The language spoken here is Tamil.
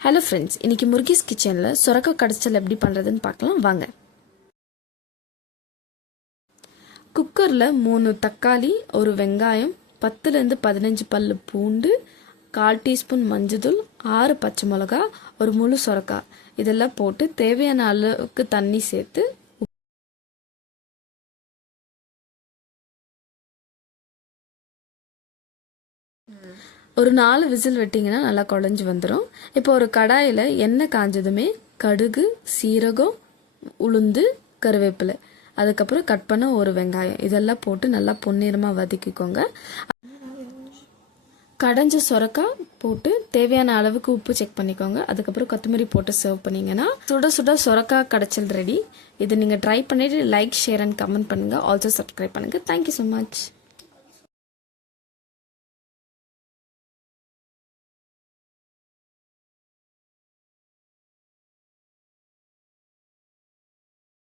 ஹலோ ஃப்ரெண்ட்ஸ், இன்றைக்கி முருகேஸ் கிச்சனில் சுரக்காய் கடைச்சல் எப்படி பண்ணுறதுன்னு பார்க்கலாம் வாங்க. குக்கரில் 3 தக்காளி, ஒரு வெங்காயம், 10லேருந்து 15 பல்லு பூண்டு, 1/4 டீஸ்பூன் மஞ்சள், 6 பச்சை மிளகா, ஒரு முழு சுரக்காய் இதெல்லாம் போட்டு தேவையான அளவுக்கு தண்ணி சேர்த்து ஒரு 4 விசில் விட்டிங்கன்னா நல்லா குழஞ்சி வந்துடும். இப்போ ஒரு கடாயில் எண்ணெய் காஞ்சதுமே கடுகு, சீரகம், உளுந்து, கருவேப்பிலை, அதுக்கப்புறம் கட் பண்ண ஒரு வெங்காயம் இதெல்லாம் போட்டு நல்லா பொன்னிறமாக வதக்கிக்கோங்க. கடைஞ்ச சுரக்காய் போட்டு தேவையான அளவுக்கு உப்பு செக் பண்ணிக்கோங்க. அதுக்கப்புறம் கொத்தமல்லி போட்டு சர்வ் பண்ணிங்கன்னா சுட சுட சுரக்காய் கடைச்சல் ரெடி. இதை நீங்கள் ட்ரை பண்ணிவிட்டு லைக், ஷேர் அண்ட் கமெண்ட் பண்ணுங்கள். ஆல்சோ சப்ஸ்கிரைப் பண்ணுங்கள். Thank you so much.